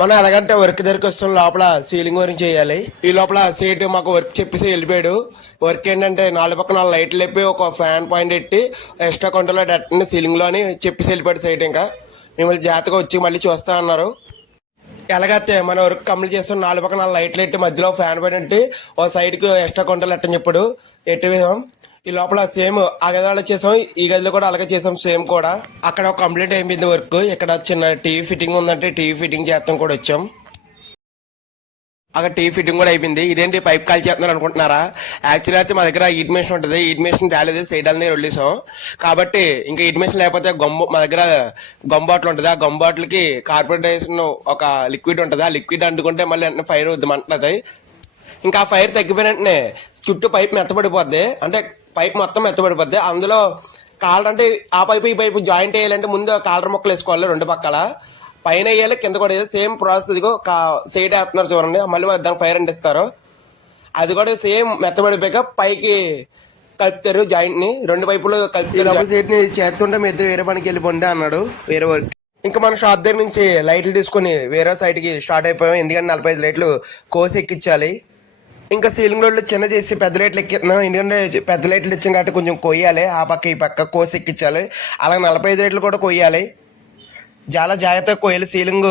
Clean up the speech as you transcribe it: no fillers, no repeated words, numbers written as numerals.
మనం ఎలాగంటే వర్క్ దగ్గరికి వస్తాం, లోపల సీలింగ్ వర్క్ చేయాలి. ఈ లోపల సేట్ మాకు వర్క్ చెప్పేసి వెళ్ళిపోయాడు. వర్క్ ఏంటంటే 4 పక్కన లైట్లు లేపి ఒక ఫ్యాన్ పాయింట్ పెట్టి ఎక్స్ట్రా కొంటలో డెట్ని సీలింగ్ లో అని చెప్పేసి వెళ్ళిపోయాడు సైట్. ఇంకా మిమ్మల్ని జాగ్రత్తగా వచ్చి మళ్ళీ చూస్తా అన్నారు. ఎలాగైతే మన వర్క్ కంప్లీట్ చేస్తాం, 4 పక్కన లైట్లు ఎట్టి మధ్యలో ఫ్యాన్ పాయింట్ ఓ సైడ్ కి ఎక్స్ట్రా కొంటలు ఎట్టని చెప్పాడు. ఎట్టి వేసాం. ఈ లోపల సేమ్ ఆ గదిలో చేసాం, ఈ గదిలో కూడా అలాగే చేసాం సేమ్ కూడా. అక్కడ ఒక కంప్లీట్ అయిపోయింది వర్క్. ఇక్కడ చిన్న టీవీ ఫిట్టింగ్ ఉందంటే టీవీ ఫిట్టింగ్ చేస్తాం కూడా వచ్చాం. అక్కడ టీవీ ఫిట్టింగ్ కూడా అయిపోయింది. ఇదేంటి పైప్ కాల్ చేస్తున్నారు అనుకుంటున్నారా? యాక్చువల్లీ అయితే మా దగ్గర హీట్ మెషిన్ ఉంటుంది. హీట్ మెషిన్ తేలేదు, సైడాలని రొల్లేసాం. కాబట్టి ఇంకా హీట్ మెషిన్ లేకపోతే మా దగ్గర గమ్ బాటిల్ ఉంటుంది. ఆ గమ్ బాటిల్ కి కార్బోరేషన్ ఒక లిక్విడ్ ఉంటుంది. ఆ లిక్విడ్ అంటుకుంటే మళ్ళీ వెంటనే ఫైర్ అవుద్ది, మంటది. ఇంకా ఆ ఫైర్ తగ్గిపోయిన వెంటనే చుట్టూ పైప్ మెత్తబడిపోద్ది, అంటే పైప్ మొత్తం మెత్తబడిపోద్ది. అందులో కాలర్ అంటే ఆ పైపు ఈ పైపు జాయింట్ వేయాలంటే ముందు కాలర్ మొక్కలు వేసుకోవాలి 2 పక్కల. పైన వేయాలి, కింద కూడా వేయాలి. సేమ్ ప్రాసెస్ సైడ్ వేస్తున్నారు చూడండి, మళ్ళీ దానికి ఫైర్ అంటిస్తారు. అది కూడా సేమ్ మెత్తబడిపోయాక పైకి కలుపుతారు జాయింట్ ని, 2 పైపులు కలుపుతారు. సైడ్ ని చేస్తుంటే మీ ఇద్దరు వేరే పనికి వెళ్ళిపోండి అన్నాడు, వేరే వర్క్. ఇంకా మన షాప్ దగ్గర నుంచి లైట్లు తీసుకుని వేరే సైడ్ కి స్టార్ట్ అయిపోయాం. ఎందుకంటే 45 లైట్లు కోసి ఎక్కించాలి. ఇంకా సీలింగ్ రోడ్లు చిన్న చేసి పెద్ద లైట్లు ఎక్కిస్తున్నాం. ఎందుకంటే పెద్ద లైట్లు ఇచ్చాం కాబట్టి కొంచెం కొయ్యాలి, ఆ పక్క ఈ పక్క కోసి ఎక్కించాలి. అలాగే 45 లైట్లు కూడా కొయ్యాలి. చాలా జాగ్రత్తగా కొయ్యాలి సీలింగ్.